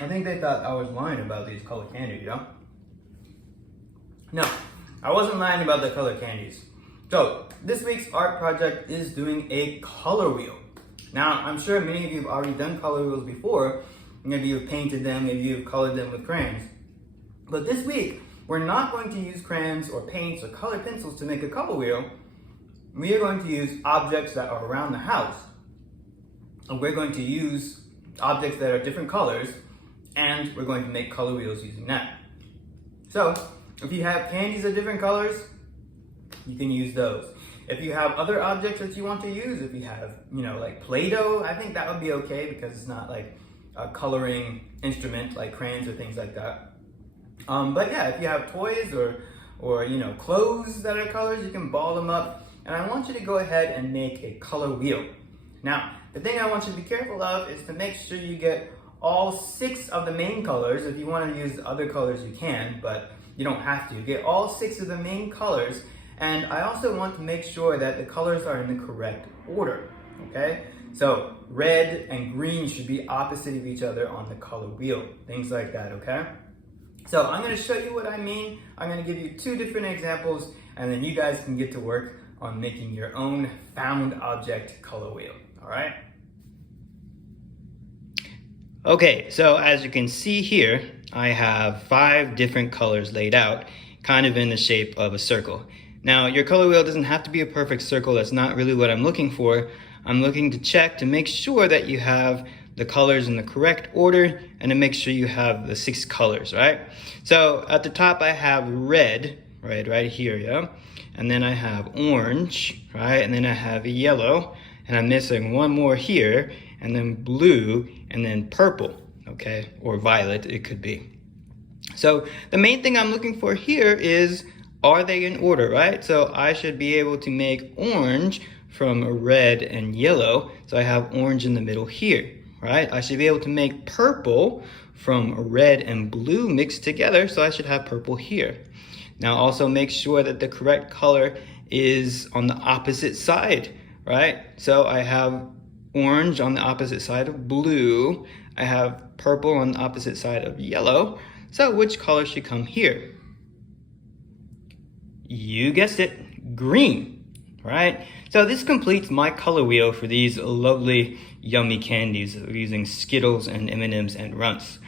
I think they thought I was lying about these color candies, No, I wasn't lying about the color candies. So, this week's art project is doing a color wheel. Now, I'm sure many of you have already done color wheels before. Maybe you've painted them, maybe you've colored them with crayons. But this week, we're not going to use crayons or paints or colored pencils to make a color wheel. We are going to use objects that are around the house. And we're going to use objects that are different colors, and we're going to make color wheels using that. So, if you have candies of different colors, you can use those. If you have other objects that you want to use, if you have, like Play-Doh, I think that would be okay because it's not like a coloring instrument like crayons or things like that. But yeah, if you have toys or clothes that are colors, you can ball them up. And I want you to go ahead and make a color wheel. Now, the thing I want you to be careful of is to make sure you get all 6 of the main colors. If you want to use other colors, you can, but you don't have to. Get all 6 of the main colors. And I also want to make sure that the colors are in the correct order, okay? So red and green should be opposite of each other on the color wheel, things like that, okay? So I'm gonna show you what I mean. I'm gonna give you 2 different examples, and then you guys can get to work on making your own found object color wheel, all right? Okay, so as you can see here, I have 5 different colors laid out, kind of in the shape of a circle. Now, your color wheel doesn't have to be a perfect circle. That's not really what I'm looking for. I'm looking to check to make sure that you have the colors in the correct order and to make sure you have the 6 colors, right? So at the top, I have red, right here, yeah? And then I have orange, right? And then I have yellow, and I'm missing one more here, and then blue, and then purple, okay? Or violet, it could be. So the main thing I'm looking for here is, are they in order, right? So I should be able to make orange from red and yellow. So I have orange in the middle here, right? I should be able to make purple from red and blue mixed together. So I should have purple here. Now also make sure that the correct color is on the opposite side, right? So I have orange on the opposite side of blue. I have purple on the opposite side of yellow. So which color should come here? You guessed it, green, right? So this completes my color wheel for these lovely, yummy candies using Skittles and M&Ms and Runts.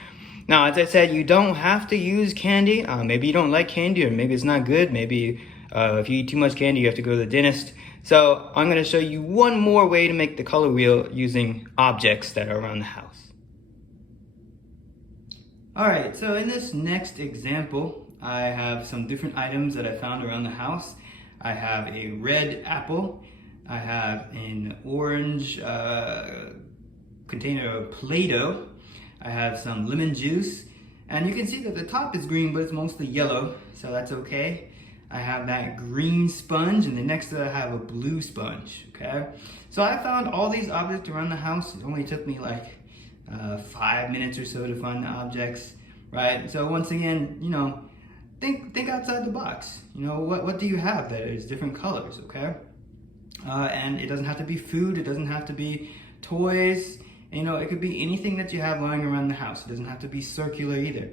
Now, as I said, you don't have to use candy. Maybe you don't like candy, or maybe it's not good. Maybe if you eat too much candy, you have to go to the dentist. So I'm gonna show you one more way to make the color wheel using objects that are around the house. All right, so in this next example, I have some different items that I found around the house. I have a red apple. I have an orange container of Play-Doh. I have some lemon juice. And you can see that the top is green, but it's mostly yellow, so that's okay. I have that green sponge, and then next to it I have a blue sponge, okay? So I found all these objects around the house. It only took me like 5 minutes or so to find the objects, right? So once again, think outside the box. What do you have that is different colors, okay? And it doesn't have to be food, it doesn't have to be toys, it could be anything that you have lying around the house. It doesn't have to be circular either,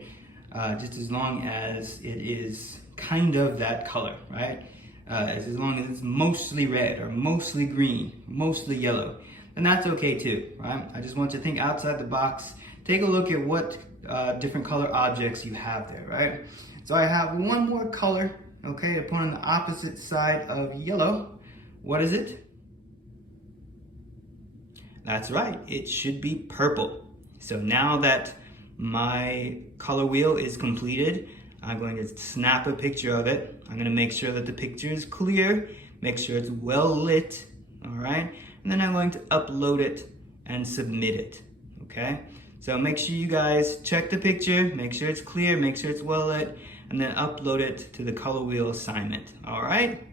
just as long as it is kind of that color, right? As long as it's mostly red or mostly green, mostly yellow, then that's okay too, right? I just want you to think outside the box. Take a look at what different color objects you have there, right? So I have one more color, okay, to put on the opposite side of yellow. What is it? That's right, it should be purple. So now that my color wheel is completed, I'm going to snap a picture of it. I'm going to make sure that the picture is clear, make sure it's well lit, all right? And then I'm going to upload it and submit it, okay? So make sure you guys check the picture, make sure it's clear, make sure it's well lit, and then upload it to the color wheel assignment, all right?